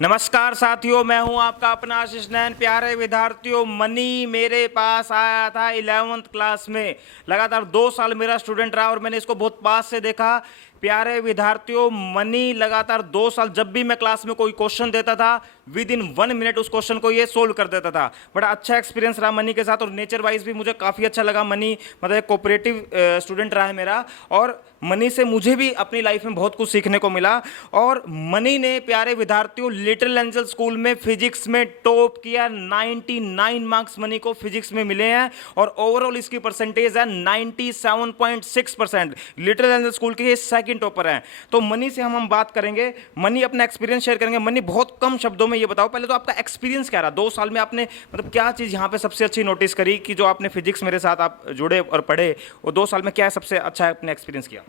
नमस्कार साथियों, मैं हूं आपका अपना आशीष नैन। प्यारे विद्यार्थियों, मनी मेरे पास आया था 11th क्लास में। लगातार 2 साल मेरा स्टूडेंट रहा और मैंने इसको बहुत पास से देखा। प्यारे विद्यार्थियों, मनी लगातार 2 साल जब भी मैं क्लास में कोई क्वेश्चन देता था, विद इन 1 मिनट उस क्वेश्चन को ये सोल्व कर देता था। बड़ा अच्छा एक्सपीरियंस रहा मनी के साथ और नेचर वाइज भी मुझे काफ़ी अच्छा लगा। मनी मतलब एक कोऑपरेटिव स्टूडेंट रहा है मेरा, और मनी से मुझे भी अपनी लाइफ में बहुत कुछ सीखने को मिला। और मनी ने प्यारे विद्यार्थियों लिटिल एंजल स्कूल में फिजिक्स में टॉप किया। 99 मार्क्स मनी को फिजिक्स में मिले हैं और ओवरऑल इसकी परसेंटेज है 97.6%। लिटिल एंजल स्कूल के ये सेकंड टॉपर हैं। तो मनी से हम बात करेंगे, मनी अपना एक्सपीरियंस शेयर करेंगे। मनी, बहुत कम शब्दों में ये बताओ, पहले तो आपका एक्सपीरियंस क्या रहा 2 साल में? आपने मतलब क्या चीज़ यहाँ पे सबसे अच्छी नोटिस करी कि जो आपने फिजिक्स मेरे साथ आप जुड़े और पढ़े, वो 2 साल में क्या सबसे अच्छा आपने एक्सपीरियंस किया?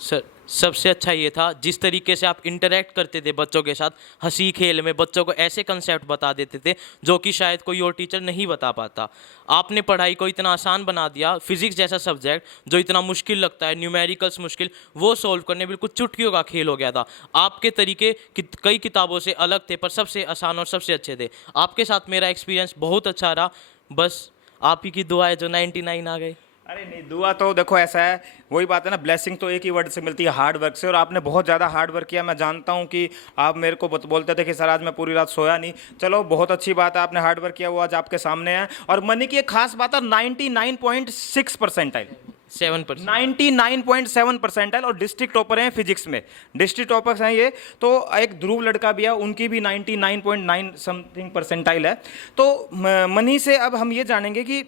सर, सबसे अच्छा ये था जिस तरीके से आप इंटरेक्ट करते थे बच्चों के साथ, हंसी खेल में बच्चों को ऐसे कंसेप्ट बता देते थे जो कि शायद कोई और टीचर नहीं बता पाता। आपने पढ़ाई को इतना आसान बना दिया। फिजिक्स जैसा सब्जेक्ट जो इतना मुश्किल लगता है, न्यूमेरिकल्स मुश्किल, वो सॉल्व करने बिल्कुल चुटकियों का खेल हो गया था। आपके तरीके कई किताबों से अलग थे पर सबसे आसान और सबसे अच्छे थे। आपके साथ मेरा एक्सपीरियंस बहुत अच्छा रहा। बस आप ही की दुआ है जो 99 आ गए। अरे नहीं, दुआ तो देखो ऐसा है, वही बात है ना, ब्लेसिंग तो एक ही वर्ड से मिलती है, हार्ड वर्क से। और आपने बहुत ज़्यादा हार्ड वर्क किया। मैं जानता हूँ कि आप मेरे को बोलते थे कि सर आज मैं पूरी रात सोया नहीं। चलो, बहुत अच्छी बात है, आपने हार्ड वर्क किया, वो आज आपके सामने है। और मनी की एक खास बात है, 99.6 परसेंटाइल, 7%। 99.7 परसेंटाइल, और डिस्ट्रिक्ट टॉपर हैं फिजिक्स में। डिस्ट्रिक्ट टॉपर्स हैं ये। तो एक ध्रुव लड़का भी है, उनकी भी 99.9 समथिंग परसेंटाइल है। तो मनी से अब हम ये जानेंगे कि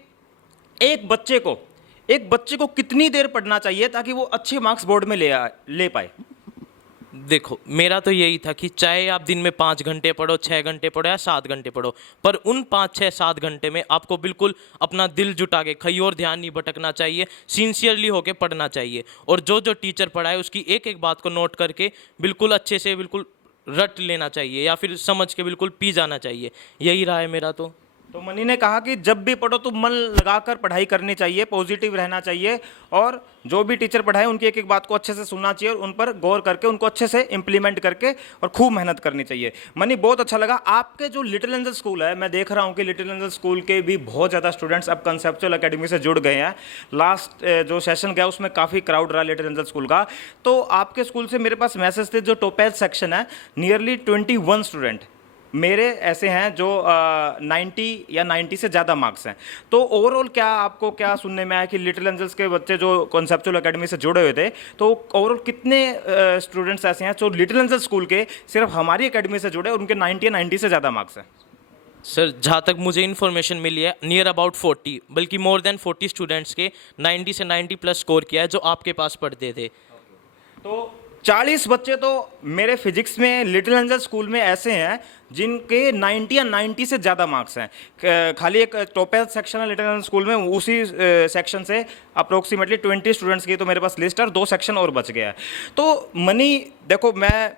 एक बच्चे को कितनी देर पढ़ना चाहिए ताकि वो अच्छे मार्क्स बोर्ड में ले पाए? देखो, मेरा तो यही था कि चाहे आप दिन में 5 घंटे पढ़ो, 6 घंटे पढ़ो या 7 घंटे पढ़ो, पर उन 5, 6, 7 घंटे में आपको बिल्कुल अपना दिल जुटा के कहीं और ध्यान नहीं भटकना चाहिए, सिंसियरली होके पढ़ना चाहिए। और जो जो टीचर पढ़ाए उसकी एक एक बात को नोट करके बिल्कुल अच्छे से बिल्कुल रट लेना चाहिए या फिर समझ के बिल्कुल पी जाना चाहिए। यही रहा है मेरा तो मनी ने कहा कि जब भी पढ़ो तो मन लगाकर पढ़ाई करनी चाहिए, पॉजिटिव रहना चाहिए, और जो भी टीचर पढ़ाए उनकी एक एक बात को अच्छे से सुनना चाहिए और उन पर गौर करके उनको अच्छे से इंप्लीमेंट करके और खूब मेहनत करनी चाहिए। मनी, बहुत अच्छा लगा। आपके जो लिटिल एंजल स्कूल है, मैं देख रहा हूँ कि लिटिल एंजल स्कूल के भी बहुत ज़्यादा स्टूडेंट्स अब कंसेप्चुअल एकेडमी से जुड़ गए हैं। लास्ट जो सेशन गया उसमें काफ़ी क्राउड रहा लिटिल एंजल स्कूल का। तो आपके स्कूल से मेरे पास मैसेज थे, जो टॉपेज सेक्शन है, नियरली 21 स्टूडेंट मेरे ऐसे हैं जो 90 या 90 से ज़्यादा मार्क्स हैं। तो ओवरऑल आपको क्या सुनने में आया कि लिटिल एंजल्स के बच्चे जो कॉन्सेप्चुअल एकेडमी से जुड़े हुए थे, तो ओवरऑल कितने स्टूडेंट्स ऐसे हैं जो लिटिल एंजल्स स्कूल के सिर्फ हमारी एकेडमी से जुड़े और उनके 90 या 90 से ज़्यादा मार्क्स हैं? सर, जहाँ तक मुझे इन्फॉर्मेशन मिली है, नियर अबाउट 40, बल्कि मोर देन 40 स्टूडेंट्स के 90 से 90 प्लस स्कोर किया है जो आपके पास पढ़ते थे। तो 40 बच्चे तो मेरे फिजिक्स में लिटिल एंजल स्कूल में ऐसे हैं जिनके 90 या 90 से ज़्यादा मार्क्स हैं। खाली एक टॉपेज सेक्शन है लिटिल एंजल स्कूल में, उसी सेक्शन से अप्रोक्सीमेटली 20 स्टूडेंट्स की तो मेरे पास लिस्ट है और 2 सेक्शन और बच गया है। तो मनी, देखो, मैं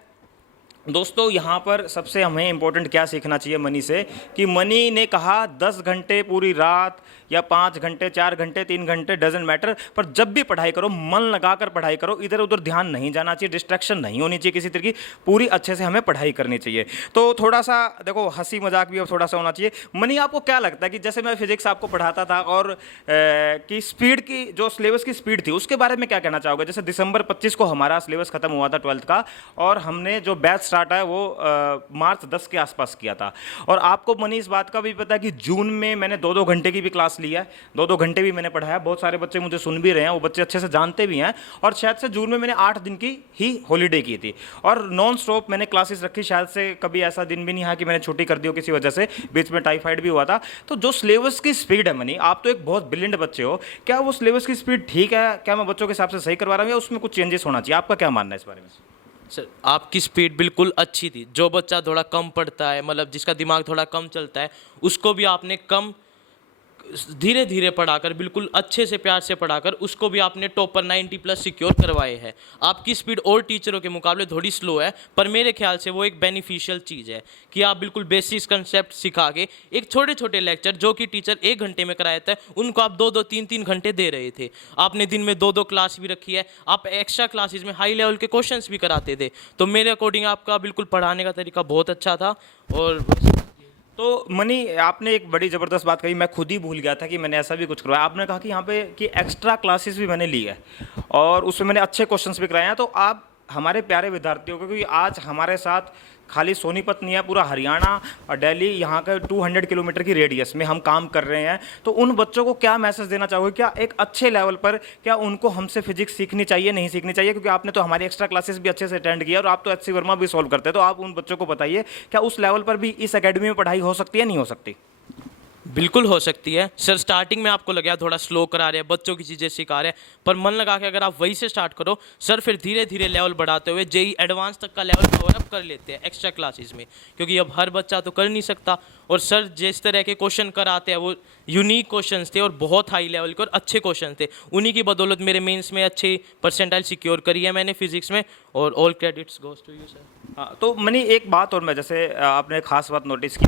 दोस्तों यहाँ पर सबसे हमें इंपॉर्टेंट क्या सीखना चाहिए मनी से, कि मनी ने कहा 10 घंटे पूरी रात या 5 घंटे, 4 घंटे, 3 घंटे, डजेंट मैटर, पर जब भी पढ़ाई करो मन लगाकर पढ़ाई करो, इधर उधर ध्यान नहीं जाना चाहिए, डिस्ट्रैक्शन नहीं होनी चाहिए किसी तरह की, पूरी अच्छे से हमें पढ़ाई करनी चाहिए। तो थोड़ा सा देखो हंसी मजाक भी अब थोड़ा सा होना चाहिए। मनी, आपको क्या लगता है कि जैसे मैं फिजिक्स आपको पढ़ाता था और कि स्पीड की जो सिलेबस की स्पीड थी उसके बारे में क्या कहना चाहोगे? जैसे दिसंबर 25 को हमारा सिलेबस खत्म हुआ था 12th का, और हमने जो बैच स्टार्ट है वो मार्च 10 के आसपास किया था। और आपको मनी इस बात का भी पता है कि जून में मैंने 2-2 घंटे की भी क्लास ली है, 2-2 घंटे भी मैंने पढ़ाया। बहुत सारे बच्चे मुझे सुन भी रहे हैं, वो बच्चे अच्छे से जानते भी हैं। और शायद से जून में मैंने 8 दिन की ही हॉलीडे की थी और नॉन स्टॉप मैंने क्लासेस रखी। शायद से कभी ऐसा दिन भी नहीं है कि मैंने छुट्टी कर दी हो किसी वजह से, बीच में टाइफाइड भी हुआ था। तो जो सिलेबस की स्पीड है मनी, आप तो एक बहुत ब्रिलियंट बच्चे हो, क्या वो सिलेबस की स्पीड ठीक है? क्या मैं बच्चों के हिसाब से सही करवा रहा हूँ या उसमें कुछ चेंजेस होना चाहिए? आपका क्या मानना है इस बारे में? सर, आपकी स्पीड बिल्कुल अच्छी थी। जो बच्चा थोड़ा कम पढ़ता है, मतलब जिसका दिमाग थोड़ा कम चलता है, उसको भी आपने कम धीरे धीरे पढ़ाकर, बिल्कुल अच्छे से प्यार से पढ़ाकर उसको भी आपने टॉपर 90 प्लस सिक्योर करवाए हैं। आपकी स्पीड और टीचरों के मुकाबले थोड़ी स्लो है, पर मेरे ख्याल से वो एक बेनिफिशियल चीज़ है कि आप बिल्कुल बेसिक कंसेप्ट सिखा के एक छोटे छोटे लेक्चर जो कि टीचर 1 घंटे में कराया था उनको आप 2-2 3-3 घंटे दे रहे थे। आपने दिन में 2-2 क्लास भी रखी है, आप एक्स्ट्रा क्लासेस में हाई लेवल के क्वेश्चंस भी कराते थे। तो मेरे अकॉर्डिंग आपका बिल्कुल पढ़ाने का तरीका बहुत अच्छा था। और तो मनी, आपने एक बड़ी ज़बरदस्त बात कही, मैं खुद ही भूल गया था कि मैंने ऐसा भी कुछ करवाया। आपने कहा कि यहाँ पे कि एक्स्ट्रा क्लासेस भी मैंने ली है और उसमें मैंने अच्छे क्वेश्चंस भी कराए हैं। तो आप हमारे प्यारे विद्यार्थियों को, क्योंकि आज हमारे साथ खाली सोनीपत नहीं है, पूरा हरियाणा और दिल्ली, यहाँ के 200 किलोमीटर की रेडियस में हम काम कर रहे हैं, तो उन बच्चों को क्या मैसेज देना चाहोगे? क्या एक अच्छे लेवल पर क्या उनको हमसे फिजिक्स सीखनी चाहिए, नहीं सीखनी चाहिए? क्योंकि आपने तो हमारी एक्स्ट्रा क्लासेस भी अच्छे से अटेंड किया और आप तो एच सी वर्मा भी सॉल्व करते हैं, तो आप उन बच्चों को बताइए क्या उस लेवल पर भी इस अकेडमी में पढ़ाई हो सकती है, नहीं हो सकती? बिल्कुल हो सकती है सर। स्टार्टिंग में आपको लगा थोड़ा स्लो करा रहे हैं, बच्चों की चीज़ें सिखा रहे हैं, पर मन लगा के अगर आप वही से स्टार्ट करो सर, फिर धीरे धीरे लेवल बढ़ाते हुए जेई एडवांस तक का लेवल कवर अप कर लेते हैं एक्स्ट्रा क्लासेस में, क्योंकि अब हर बच्चा तो कर नहीं सकता। और सर जिस तरह के क्वेश्चन कराते हैं वो यूनिक क्वेश्चन थे और बहुत हाई लेवल के और अच्छे क्वेश्चन थे। उन्हीं की बदौलत मेरे मेंस में अच्छे परसेंटाइल सिक्योर करी है मैंने फिजिक्स में, और all credits goes to you sir. हाँ, तो मनी एक बात और, मैं जैसे आपने खास बात नोटिस की,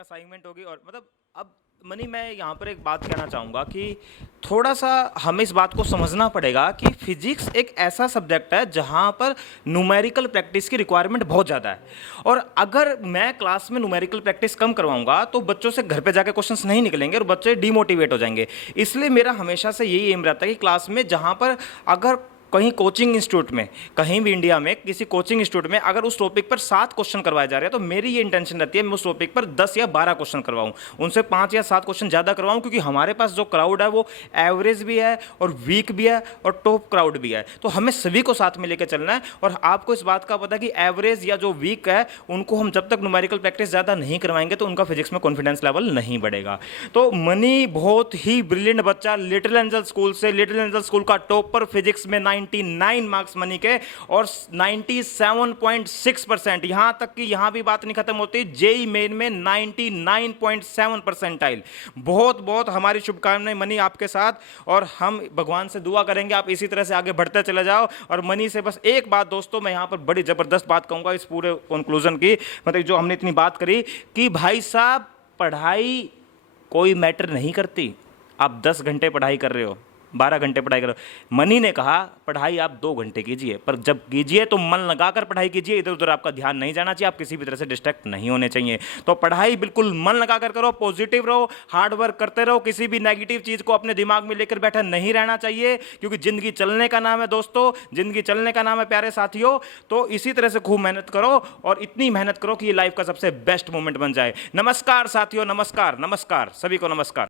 असाइनमेंट होगी और मतलब अब मनी, मैं यहाँ पर एक बात कहना चाहूँगा कि थोड़ा सा हमें इस बात को समझना पड़ेगा कि फिजिक्स एक ऐसा सब्जेक्ट है जहाँ पर न्यूमेरिकल प्रैक्टिस की रिक्वायरमेंट बहुत ज़्यादा है, और अगर मैं क्लास में न्यूमेरिकल प्रैक्टिस कम करवाऊंगा तो बच्चों से घर पे जाके क्वेश्चंस नहीं निकलेंगे और बच्चे डिमोटिवेट हो जाएंगे। इसलिए मेरा हमेशा से यही एम रहता है कि क्लास में जहाँ पर अगर कहीं कोचिंग इंस्टीट्यूट में, कहीं भी इंडिया में किसी कोचिंग इंस्टीट्यूट में अगर उस टॉपिक पर 7 क्वेश्चन करवाए जा रहे हैं, तो मेरी ये इंटेंशन रहती है मैं उस टॉपिक पर 10 या 12 क्वेश्चन करवाऊं, उनसे 5 या 7 क्वेश्चन ज़्यादा करवाऊं, क्योंकि हमारे पास जो क्राउड है वो एवरेज भी है और वीक भी है और टॉप क्राउड भी है, तो हमें सभी को साथ में लेकर चलना है। और आपको इस बात का पता है कि एवरेज या जो वीक है उनको हम जब तक न्यूमेरिकल प्रैक्टिस ज़्यादा नहीं करवाएंगे तो उनका फिजिक्स में कॉन्फिडेंस लेवल नहीं बढ़ेगा। तो मनी बहुत ही ब्रिलियंट बच्चा, लिटिल एंजल स्कूल से, लिटिल एंजल स्कूल का टॉपर फिजिक्स में 99 मार्क्स मनी के और 97.6%। यहां तक कि यहां भी बात नहीं खत्म होती, जेई मेन में 99.7 परसेंटाइल। बहुत बहुत हमारी शुभकामनाएं मनी आपके साथ, और हम भगवान से दुआ करेंगे आप इसी तरह से आगे बढ़ते चले जाओ। और मनी से बस एक बात दोस्तों, मैं यहां पर बड़ी जबरदस्त बात कहूंगा इस पूरे कंक्लूजन की, मतलब जो हमने इतनी बात करी कि भाई साहब पढ़ाई कोई मैटर नहीं करती। आप 10 घंटे पढ़ाई कर रहे हो, 12 घंटे पढ़ाई करो, मनी ने कहा पढ़ाई आप 2 घंटे कीजिए, पर जब कीजिए तो मन लगाकर पढ़ाई कीजिए, इधर उधर आपका ध्यान नहीं जाना चाहिए, आप किसी भी तरह से डिस्ट्रैक्ट नहीं होने चाहिए। तो पढ़ाई बिल्कुल मन लगाकर करो, पॉजिटिव रहो, हार्ड वर्क करते रहो, किसी भी नेगेटिव चीज़ को अपने दिमाग में लेकर बैठा नहीं रहना चाहिए, क्योंकि ज़िंदगी चलने का नाम है दोस्तों, ज़िंदगी चलने का नाम है प्यारे साथियों। तो इसी तरह से खूब मेहनत करो और इतनी मेहनत करो कि ये लाइफ का सबसे बेस्ट मोमेंट बन जाए। नमस्कार साथियों, नमस्कार, नमस्कार सभी को, नमस्कार।